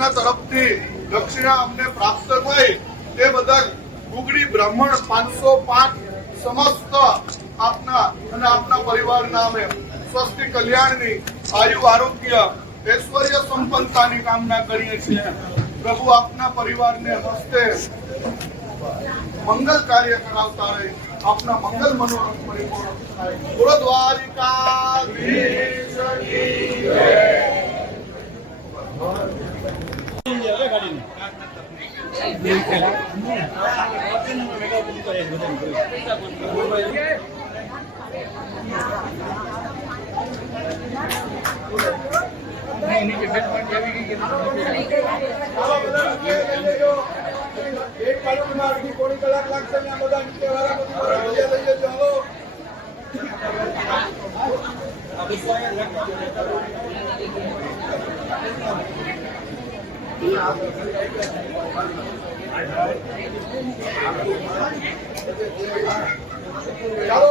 આપના તરફથી દક્ષિણા અમને પ્રાપ્ત થઈ તે બદલ ગુગડી બ્રાહ્મણ 505 સમસ્ત આપના અને આપના પરિવાર નામે સ્વસ્તિ કલ્યાણની આયુ આરોગ્ય ઐશ્વર્ય સંપન્નતાની કામના કરીએ છીએ। પ્રભુ આપના પરિવારને હસ્તે મંગલ કાર્ય કરાવતા રહે, આપના મંગલ મનોરથ પરિપૂર્ણ થાય। બોલો દ્વારિકાધીશ કી જય। એક કલાકમાં અડધી પોણી કલાક લાગશે ને બધા નીચે વાળા લઈ જજો। ચાલો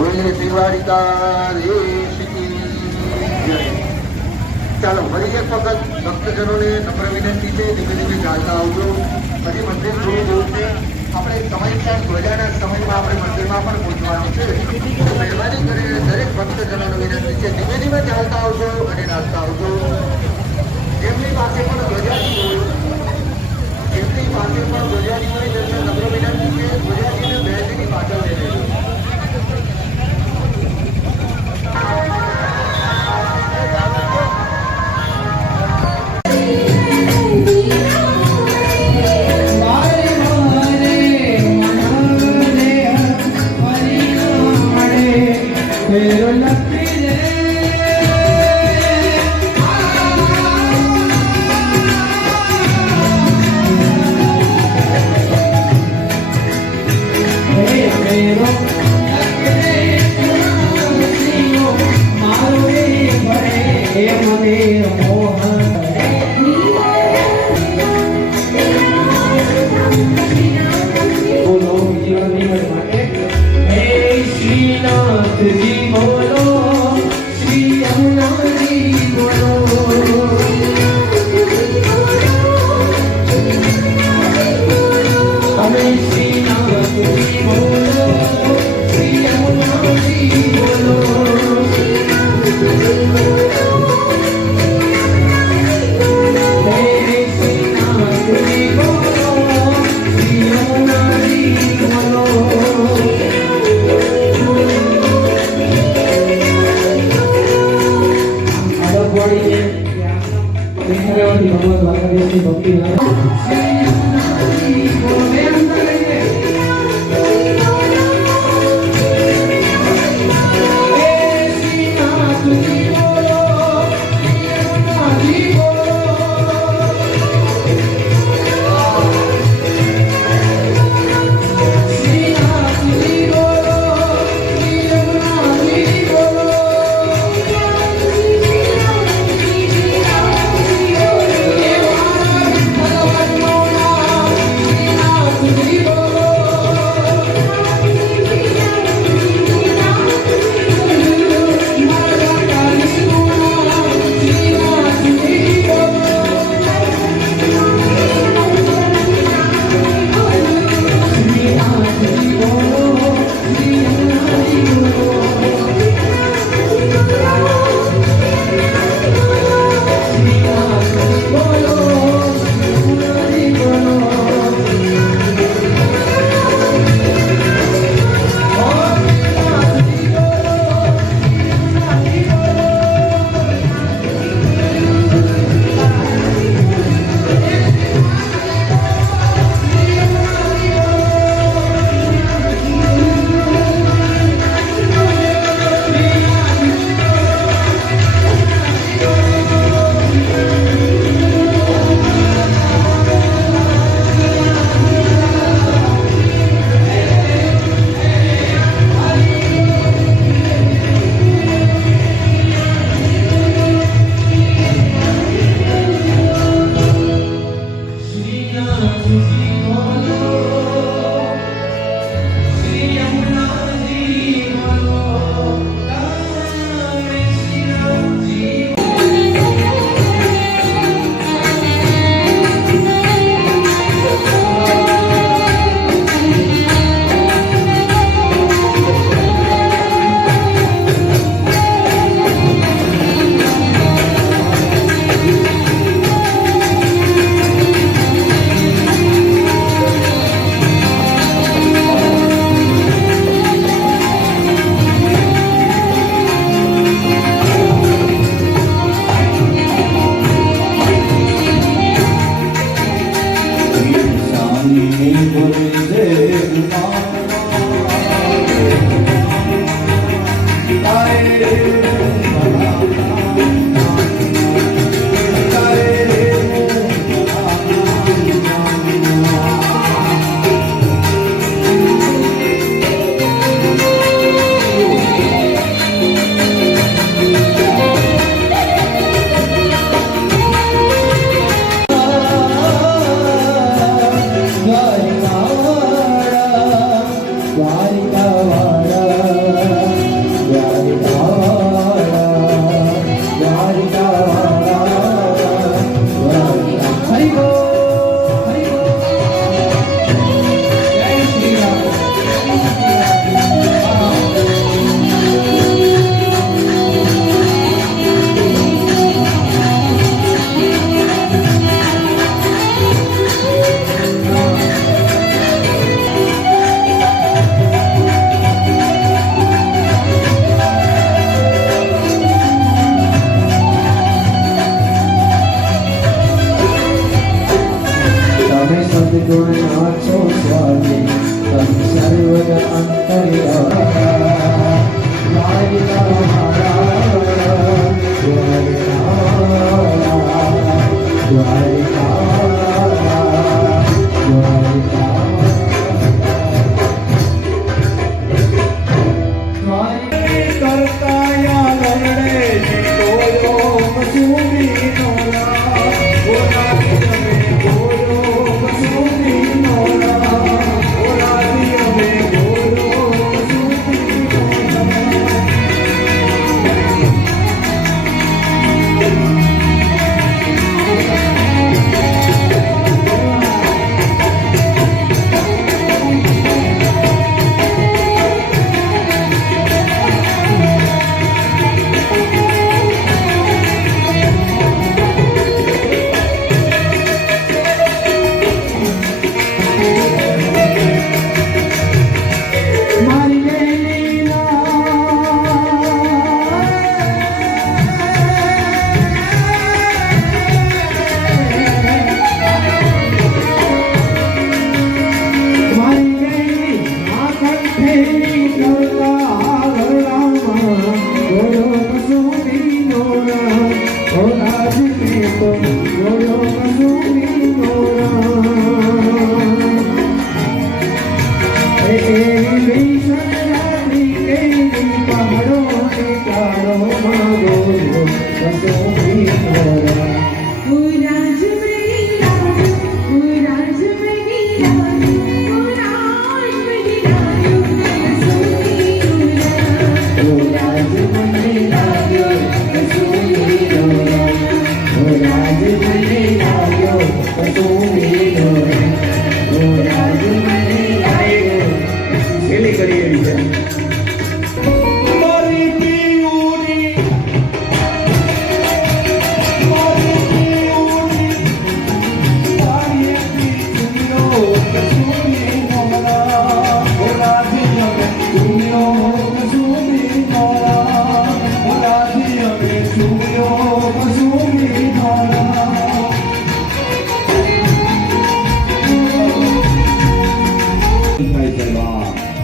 બોલે દિવાળીદારેશ કી જય. ચાલો ફરી એક વખત ભક્તજનોને નમ્ર વિનંતી છે, ધીમે ધીમે ચાલતા આવજો. હજી મંદિર થોડું દૂર છે. આપણે સમયસર ધ્વજાના સમયમાં આપણે મંદિરમાં પણ પહોંચવાનું છે. તો મહેરબાની કરીને દરેક ભક્તજનોને વિનંતી છે, ધીમે ધીમે ચાલતા આવજો અને નાચતા આવજો. જેમની પાસે પણ ધ્વજાની હોય, જેમની પાસે પણ ધ્વજાની હોય તેમને નમ્ર વિનંતી છે, ધ્વજાજીને બેસીની પાછળ લઈ લેજો. બોલો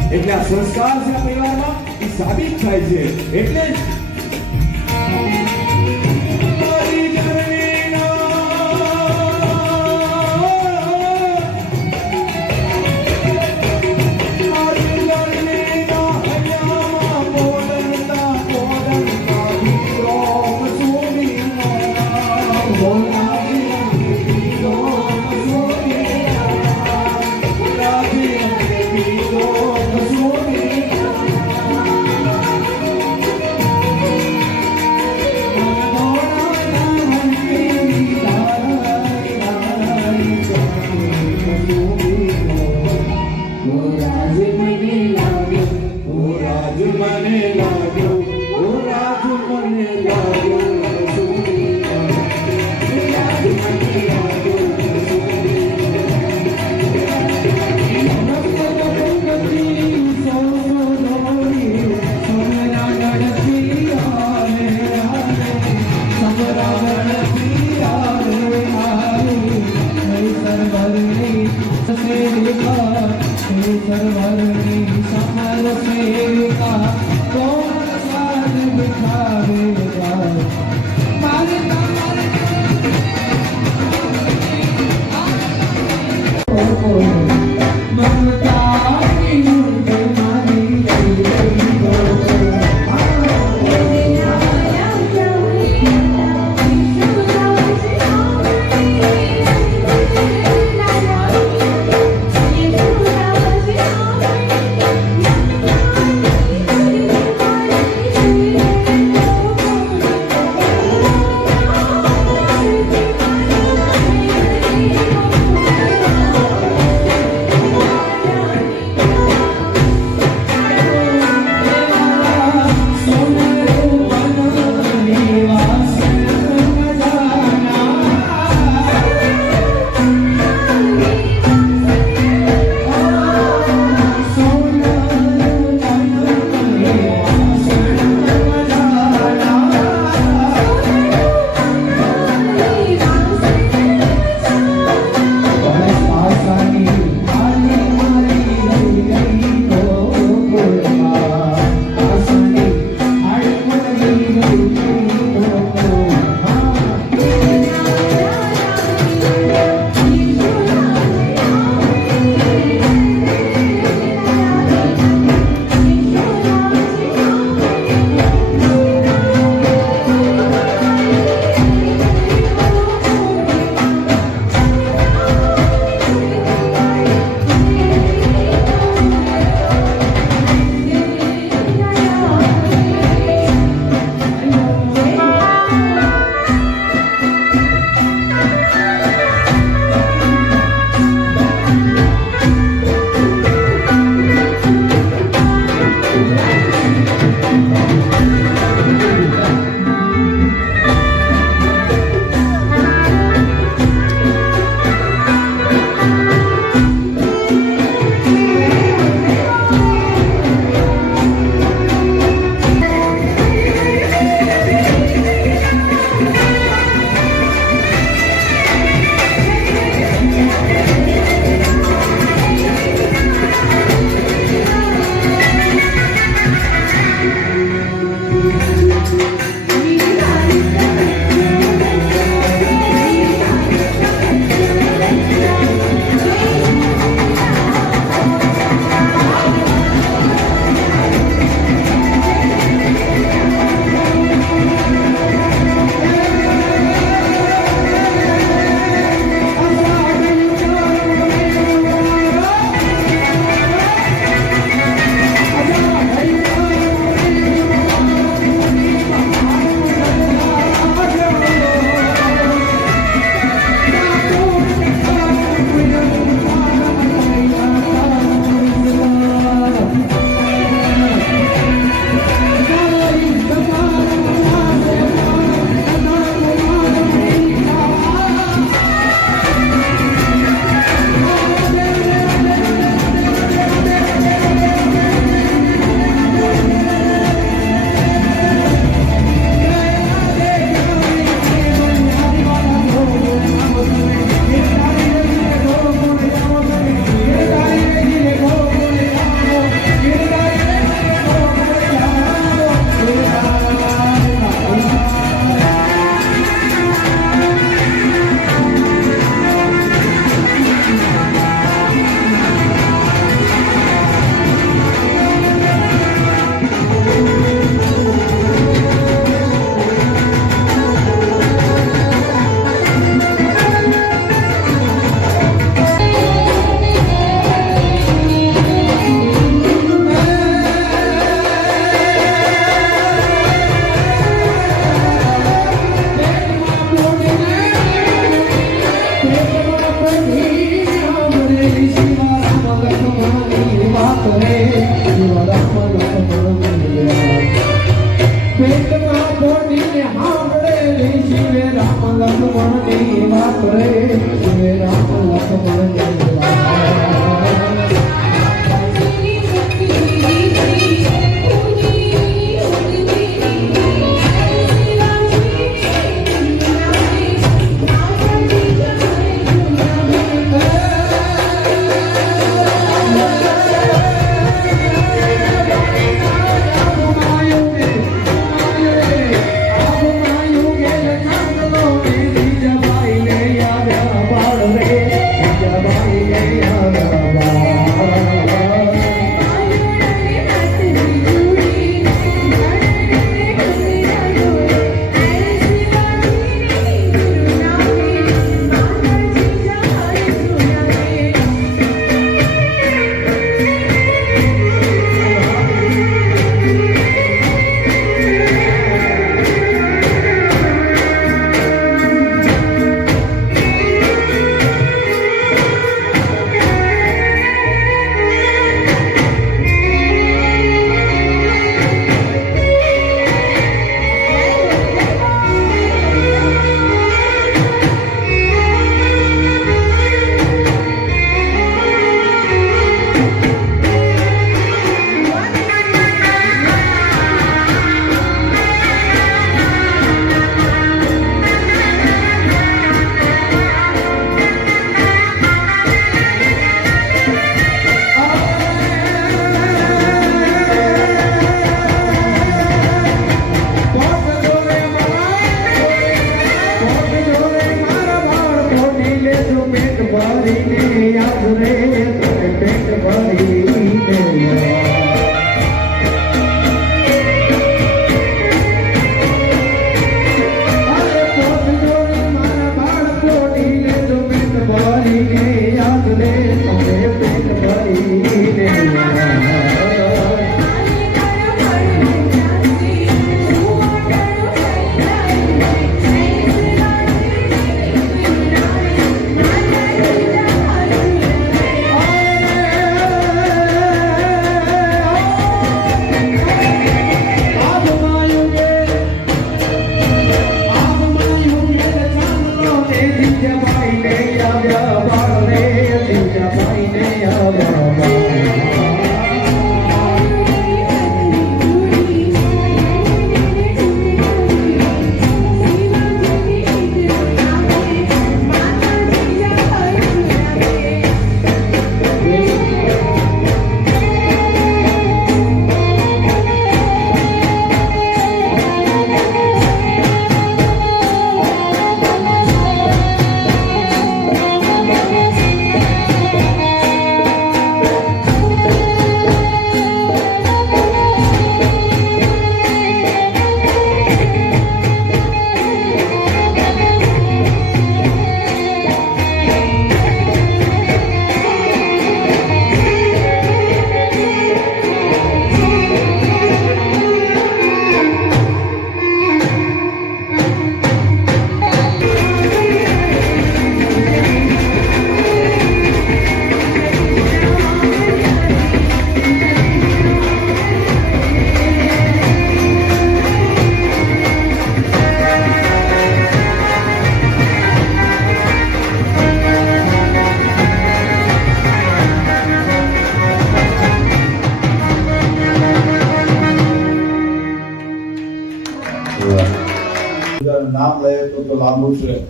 એટલે આ સંસ્કાર છે આ પરિવારમાં એ સાબિત થાય છે એટલે જ મારી જનનીના મારી જનનીના હૈયામાં બોલતા વીરો કસૂરી મોરા બોલાવી વીરો કસૂરી બોલાવી વીરો કસૂરી નામ લઈએ તો લાંબુ છે,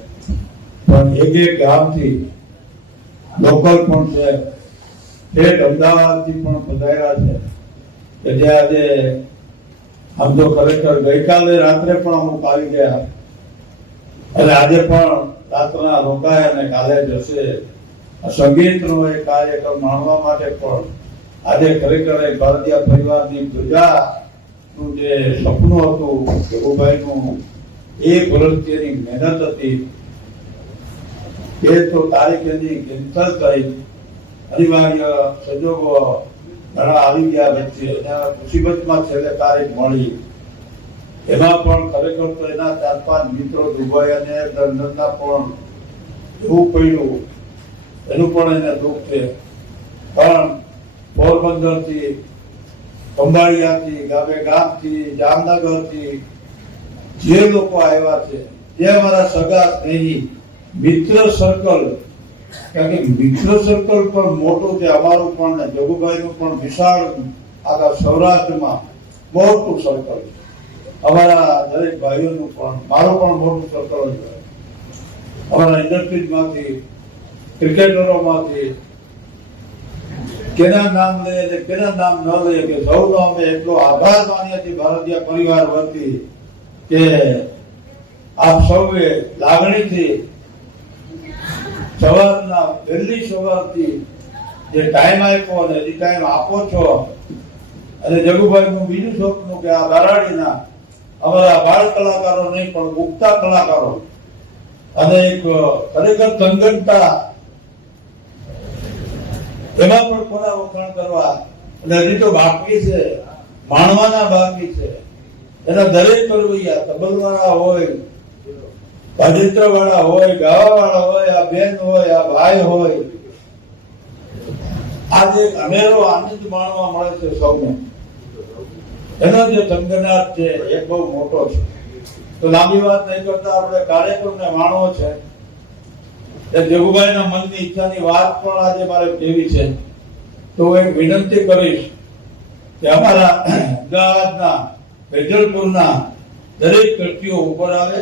પણ એક ગામથી લોકલ પણ છે, ઠેઠ અમદાવાદથી પણ પધાર્યા છે કે જે આજે આમ તો ખરેખર ગઈકાલે રાત્રે પણ અમુક આવી ગયા અને આજે પણ રાતના રોકાય અને કાલે જશે. સંગીતનો એ કાર્યક્રમ માણવા માટે પણ આજે ખરેખર એ ભારતીય પરિવારની પ્રજાનું જે સપનું હતું કેવુભાઈનું, એ પ્રત્યેની મહેનત હતી, એ તો તારીખ એની કેન્સલ થઈ. અનિવાર્ય સંજોગો ઘણા આવી ગયા વચ્ચે, મુસીબતમાં છેલ્લે તારીખ મળી. એમાં પણ ખરેખર તો એના 4-5 મિત્રો દુબઈ અને લંડનના પણ એવું પડ્યું, એનું પણ એને દુઃખ છે. પણ પોરબંદરથી, ખંભાળિયાથી, ગામથી, જામનગરથી જે લોકો આવ્યા છે, જે અમારા સગા સ્નેહી મિત્ર સર્કલ, કારણ કે મિત્ર સર્કલ પણ મોટું છે અમારું પણ, જગુભાઈનું પણ વિશાળ આખા સૌરાષ્ટ્રમાં મોટું સર્કલ છે. અમારા દરેક ભાઈઓનું પણ, મારું પણ મોટું સર્કલ છે. અમારા ઇન્ડસ્ટ્રીઝમાંથી, ક્રિકેટરોમાંથી કેના નામ લઈએ અને કેના નામ ન લઈએ, કે સૌનો અમે એટલો આભાર માનીએ છીએ ભારતીય પરિવાર વતી કે આપ સૌએ લાગણીથી સવારના વહેલી સવારથી જે ટાઈમ આપ્યો અને જે ટાઈમ આપો છો. અને જગુભાઈનું બીજું સપનું કે આ બારાડીના અમારા બાળ કલાકારો નહીં પણ ઉગતા કલાકારો અને એક ખરેખર તંગનતા એમાં પણ કોના વખાણ કરવા, અને હજી તો બાકી છે, માણવાના બાકી છે. એના દરેક કરવૈયા, તબલવાળા હોય, વાજિંત્ર વાળા હોય, ગાવા વાળા હોય, આ બેન હોય, આ ભાઈ હોય, આજે અનેરો આનંદ માણવા મળે છે સૌને. એનો જે તંગનાટ છે એ બહુ મોટો છે. તો લાંબી વાત નહીં કરતા આપણે કાર્યક્રમને માણવો છે. જગુભાઈના મનની ઈચ્છાની વાત પણ આજે મારે કેવી છે. તો એક વિનંતી કરીશ કે અમારા અમદાવાદના, વેજલપુરના દરેક વ્યક્તિઓ ઉપર આવે.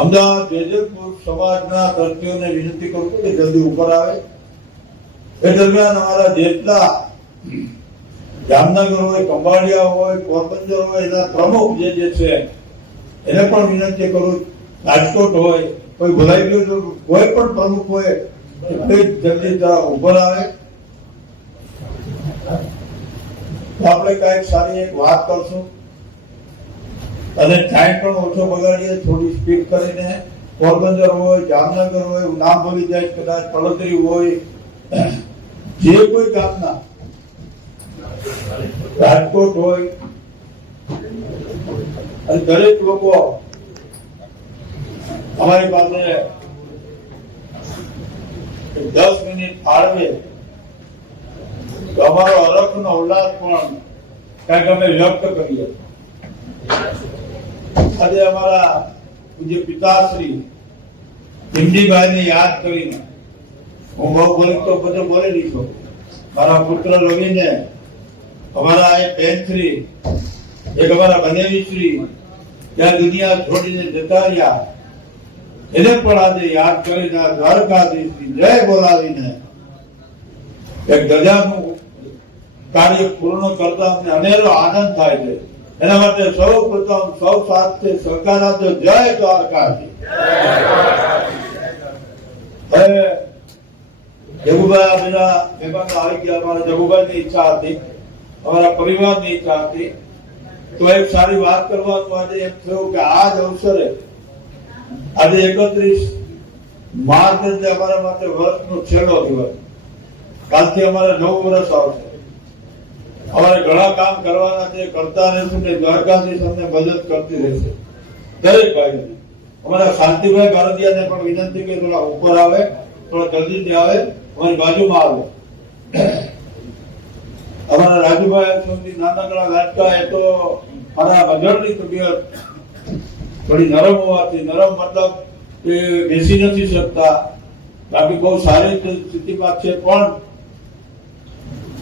અમદાવાદ વેજલપુર સમાજના વ્યક્તિઓને વિનંતી કરું છું કે જલ્દી ઉપર આવે. એ દરમિયાન અમારા જેટલા જામનગર હોય, ખંભાળિયા હોય, પોરબંદર હોય, એના પ્રમુખ જે છે એને પણ વિનંતી કરું. રાજકોટ હોય, કોઈ ભૂલાઈ ગયું તો કોઈ પણ પ્રમુખ હોય જલ્દી ઉપર આવે. તો આપણે કઈક સારી એક વાત કરશું અને ટાઈમ પણ ઓછો બગાડીએ, થોડી સ્પીડ કરીને. પોરબંદર હોય, જામનગર હોય, નામ ભૂલી જાય કદાચ, પડોતરી હોય, જે કોઈ ગામના, રાજકોટ હોય, અને દરેક લોકો અમારી પાસે 10 મિનિટ ફાળવે તો અમારો હરખનો ઉલ્લાસ પણ કંઈક અમે વ્યક્ત કરીએ. આજે અમારા પૂજ્ય પિતાશ્રી ભીમજીભાઈને યાદ કરીને હું બહુ બોલી તો બધો બોલી નહીં છું. મારા પુત્ર રવિને, અમારા એક બેનશ્રી, એક અમારા બનેવીશ્રી ત્યાં દુનિયા છોડીને જતા રહ્યા, એને પણ આજે યાદ કરીને આ દ્વારકાધીશની જય બોલાવીને એક ગજાનું કાર્ય પૂર્ણ કરતા અમને અનેરો આનંદ થાય છે. એના માટે સૌ પ્રથમ સૌ સાથે સરકાર આપજો. જય દ્વારકાધીશ. હવે જગુભાઈ બધા મહેમાનો આવી ગયા. અમારા જગુભાઈની ઈચ્છા હતી, અમારા પરિવારની ઈચ્છા હતી. તો એક સારી વાત કરવાનું આજે એમ થયું કે આ જ અવસરે આજે 31 માર્ચ એટલે અમારા માટે વર્ષનો છેલ્લો દિવસ. કાલથી અમારે 9 વર્ષ આવશે. અમારે ઘણા કામ કરવાના છે, કરતા રહેશું ને દ્વારકાધીશ અમને મદદ કરતી રહેશે દરેક ભાઈને. અમારા શાંતિભાઈ ભારતીયાને પણ વિનંતી કે થોડા ઉપર આવે, થોડા જલ્દીથી આવે, અમારી બાજુમાં આવે. અમારા રાજુભાઈ સૌથી નાનકડા લાડકા, એ તો મારા મજરની તબિયત થોડી નરમ હોવાથી, નરમ મતલબ એ બેસી નથી શકતા, બાકી બહુ સારી સ્થિતિમાં છે. પણ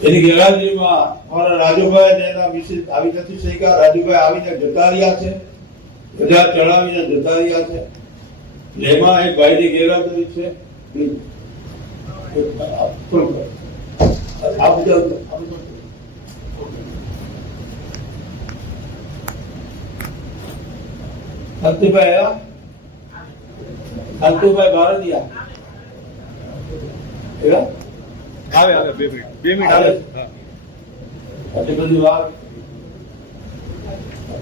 એની ગેરહાજરીમાં અમારા રાજુભાઈ ને એના વિશે આવી નથી શક્યા. રાજુભાઈ આવીને જતા રહ્યા છે. બધા ચડાવીને જતા રહ્યા છે. જેમાં એક ભાઈની ગેરહાજરી છે. શાંતિભાઈ આવ્યા? શાંતિભાઈ ભારતીયા આવે 2 મિનિટ આવે. આટલી બધી વાર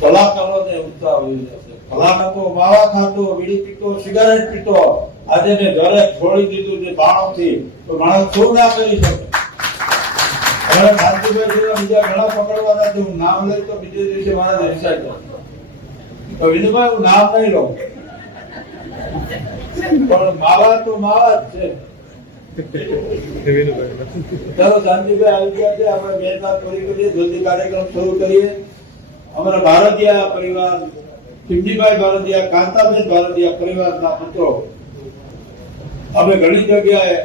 કલાકારોને ઉત્સાહ આવી જશે. કલાકારો માવા ખાતો, બીડી પીતો, સિગારેટ પીતો, આજે મેં ઘરે છોડી દીધું છે બાણોથી, તો માણસ શું ના કરી શકે? હવે શાંતિભાઈ જેવા બીજા ઘણા પકડવાના છે. હું નામ લઈ તો બીજે દિવસે મારા રિસાઈ જાય. તો વિનુભાઈ હું નામ નહીં લઉં, પણ માવા તો માવા જ છે. ચાલો શાંતિભાઈ આવી ગયા છે. આપણે બે વાત પૂરી કરીએ, જલ્દી કાર્યક્રમ શરૂ કરીએ. અમારા ભારતીય પરિવાર, ખીમજીભાઈ ભારતીય, કાંતાબેન ભારતીય પરિવારના પુત્રો અમે ઘણી જગ્યાએ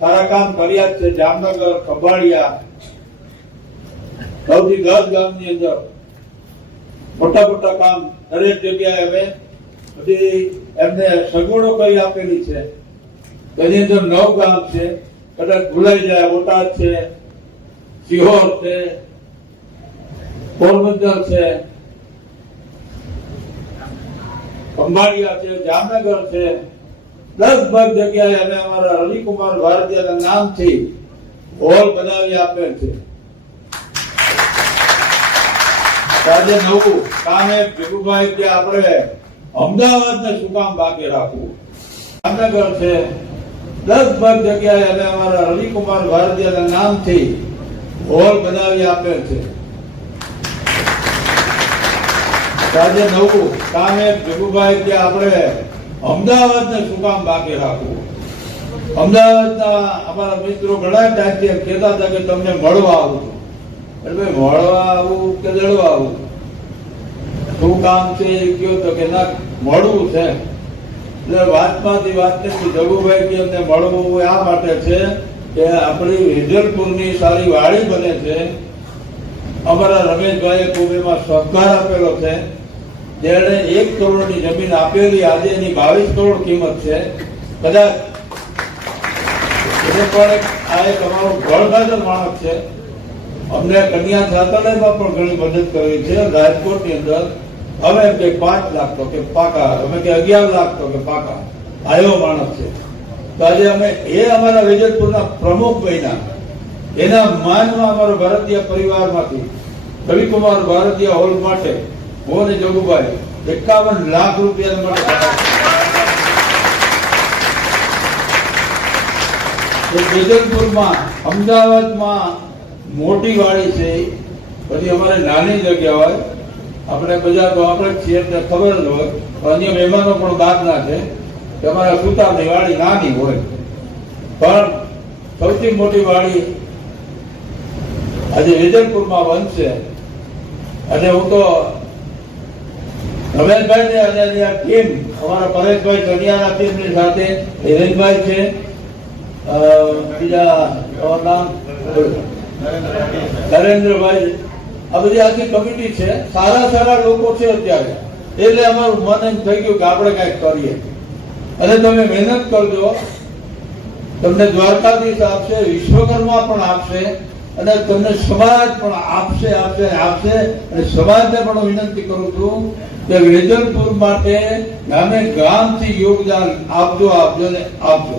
સારા કામ કર્યા છે. જામનગર, ખંભાળિયા, 9 થી 10 ગામની અંદર મોટા મોટા કામ દરેક જગ્યાએ અમે બધી એમને સગવડો કરી આપેલી છે. એની અંદર 9 ગામ છે, કદાચ ભૂલાઈ જાય. બોટાદ છે, સિહોર છે, પોરબંદર છે, ખંભાળિયા છે, જામનગર છે. લગભગ જગ્યાએ અમે અમારા રવિકુમાર ભારતીયના નામથી હોલ બનાવી આપેલ છે. આજે નવું કામ એક ભીખુભાઈ કે આપણે અમદાવાદને શું કામ બાકી રાખવું? જામનગર છે, લગભગ જગ્યાએ અમે અમારા રવિકુમાર ભારતીયના નામથી હોલ બનાવી આપેલ છે. આજે નવું કામ એક ભીખુભાઈ કે આપણે અમદાવાદને શું કામ બાકી રાખવું? અમદાવાદના અમારા મિત્રો ઘણા ટાઈમથી એમ કહેતા હતા કે તમને મળવા આવું છું. એટલે મળવા આવું કે લડવા આવું, શું કામ છે એ કયો તો કે ના મળવું છે. એટલે વાતમાંથી વાત નથી. જગુભાઈ કે અમને મળવું આ માટે છે કે આપણી વિજલપુરની સારી વાડી બને છે. અમારા રમેશભાઈએ ખૂબ એમાં સહકાર આપેલો છે. જેણે 1 કરોડની જમીન આપેલી, આજે એની 22 કરોડ કિંમત છે. કદાચ એને પણ આ એક અમારો ગળગાજર માણસ છે. અમને કન્યા છાત્રાલયમાં પણ ઘણી મદદ કરી છે. રાજકોટની અંદર હવે એમ કે 5 લાખ તો કે પાકા, અમે કે 11 લાખ તો કે પાકા. આયો માણસ છે. તો આજે અમે એ અમારા વિજયપુરના પ્રમુખ બન્યા. એના માનમાં અમારો ભારતીય પરિવારમાંથી રવિકુમાર ભારતીય હોલ માટે હું અને જગુભાઈ 51 લાખ રૂપિયા માટે વિજલપુરમાં, અમદાવાદમાં મોટી વાડી છે. પછી અમારે નાની જગ્યા હોય, આપણે બજાર તો આપણે છીએ એટલે ખબર જ હોય. અન્ય મહેમાનો પણ બહારના છે કે અમારા સુતારની વાડી નાની હોય, પણ સૌથી મોટી વાડી આજે વિજલપુરમાં બનશે. અને હું તો રમેશભાઈ ને અને ટીમ અમારા પરેશભાઈ ચણિયાના ટીમની સાથે હિરેનભાઈ છે, બીજા નામ નરેન્દ્રભાઈ, આ બધી આખી કમિટી છે. સારા લોકો છે અત્યારે. એટલે અમારું મન એમ થઈ ગયું કે આપણે કઈક કરીએ. અને તમે મહેનત કરજો, તમને દ્વારકાધીશ આપશે, વિશ્વકર્મા પણ આપશે, અને તમને સમાજ પણ આપશે. અને સમાજને પણ વિનંતી કરું છું કે વેજલપુર માટે ગામે ગામથી યોગદાન આપજો ને આપજો.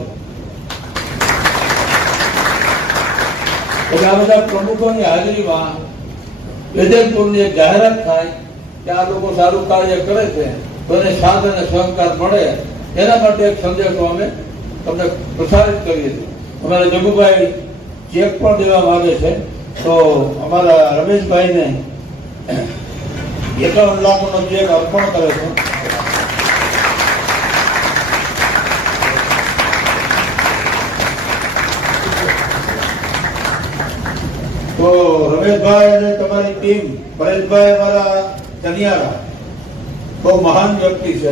એટલે આ બધા પ્રમુખોની હાજરીમાં વેજલપુરની એક જાહેરાત થાય કે આ લોકો સારું કાર્ય કરે છે, તો એને સાથ અને સહકાર મળે. એના માટે એક સંદેશો અમે તમને પ્રસારિત કરીએ છીએ. અમારા જગુભાઈ ચેક પણ દેવા માંગે છે, તો અમારા રમેશભાઈને 51 લાખનો ચેક અર્પણ કરે છે. તો રમેશભાઈ અને તમારી ટીમ, પરેશભાઈ અમારા ચનિયારા બહુ મહાન વ્યક્તિ છે.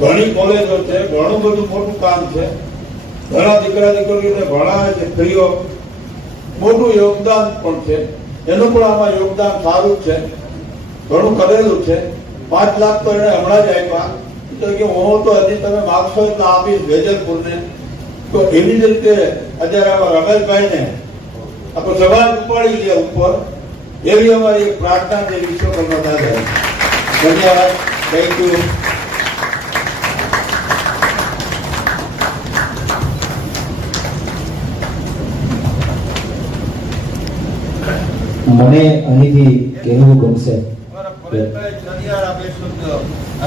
ઘણી કોલેજો છે, ઘણું બધું મોટું કામ છે. ઘણા દીકરા દીકરીઓને ભણાવે છે, સ્ત્રીઓ મોટું યોગદાન પણ છે. એનું પણ આમાં યોગદાન સારું છે, ઘણું કરેલું છે. 5 લાખ તો એને હમણાં જ આપ્યા. તો કે હું તો હજી તમે માગશો એટલે આપીશ વેજલપુરને. તો એવી જ રીતે અત્યારે આમાં રમેશભાઈને આપણે સવાલ ઉપાડી લે ઉપર, એવી અમારી એક પ્રાર્થના છે વિશ્વકર્મા દાદા. ધન્યવાદ. Thank you. મને અહીંથી કહેવું ગમશે.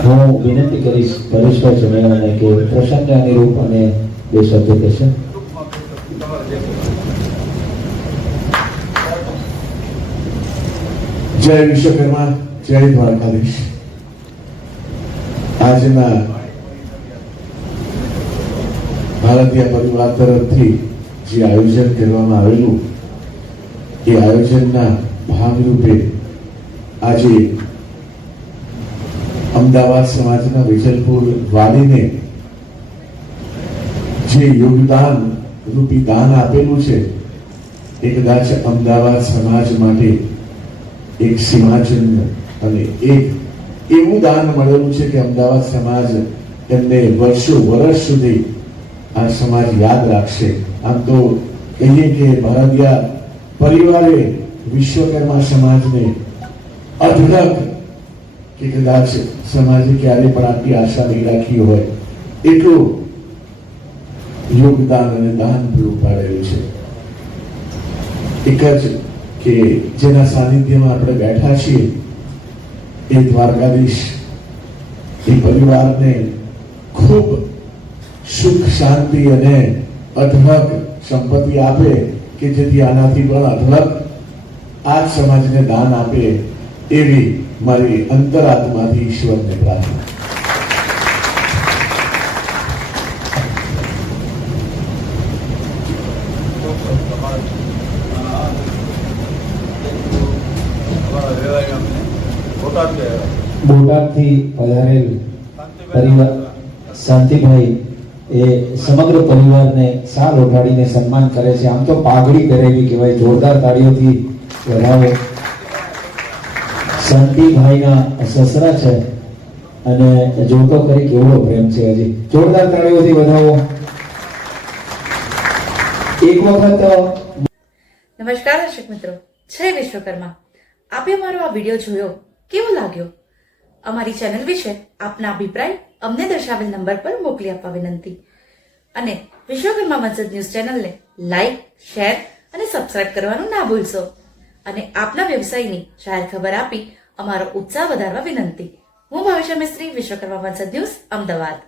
હું વિનંતી કરીશ પરેશભાઈ ચમેલાને કે પ્રસંગને અનુરૂપ અને બે શબ્દો કહેશે. જય વિશ્વકર્મા, જય દ્વારકાધીશ. આજના ભારતીય પરિવાર તરફથી જે આયોજન કરવામાં આવેલું, એ આયોજનના ભાગરૂપે આજે અમદાવાદ સમાજના વિજલપુર વાડીને જે યોગદાન રૂપી દાન આપેલું છે, એ કદાચ અમદાવાદ સમાજ માટે એક સીમાચિહ્ન અને એક એવું દાન મળેલું છે કે અમદાવાદ સમાજ તેમને વર્ષ સુધી આ સમાજ યાદ રાખશે. આમ તો કહીએ કે ભારતીય પરિવારે વિશ્વકર્મા સમાજને અઢળક કે કદાચ સમાજે ક્યારે પણ આટલી આશા નહીં રાખી હોય એટલું યોગદાન અને દાન પૂરું પાડેલું છે. એક જ કે જેના સાનિધ્યમાં આપણે બેઠા છીએ એ દ્વારકાધીશ એ પરિવારને ખૂબ સુખ શાંતિ અને અઢળક સંપત્તિ આપે કે જેથી આનાથી પણ અઢળક આ જ સમાજને દાન આપે એવી મારી અંતરાત્માથી ઈશ્વરને પ્રાર્થના. બોટાદથી પધારેલ પરિવાર શાંતિભાઈ એ સમગ્ર પરિવારને શાલ ઓઢાડીને સન્માન કરે છે. આમ તો પાઘડી પહેરેલી કહેવાય. જોરદાર તાળીઓથી વધાવો. શાંતિભાઈના સસરા છે અને જોતો કરી કેવડો પ્રેમ છે. હજી જોરદાર તાળીઓથી વધાવો. એક વખત નમસ્કાર દર્શક મિત્રો, જય વિશ્વકર્મા. આપે મારો આ વિડીયો જોયો, કેવો લાગ્યો? અમારી ચેનલ વિશે આપના અભિપ્રાય અમને દર્શાવેલ નંબર પર મોકલી આપવા વિનંતી. અને વિશ્વકર્મા વંશજ ન્યૂઝ ચેનલને લાઈક, શેર અને સબસ્ક્રાઇબ કરવાનું ના ભૂલશો. અને આપના વ્યવસાયની જાહેર ખબર આપી અમારો ઉત્સાહ વધારવા વિનંતી. હું ભવિષ્ય મિસ્ત્રી, વિશ્વકર્મા વંશજ ન્યૂઝ, અમદાવાદ.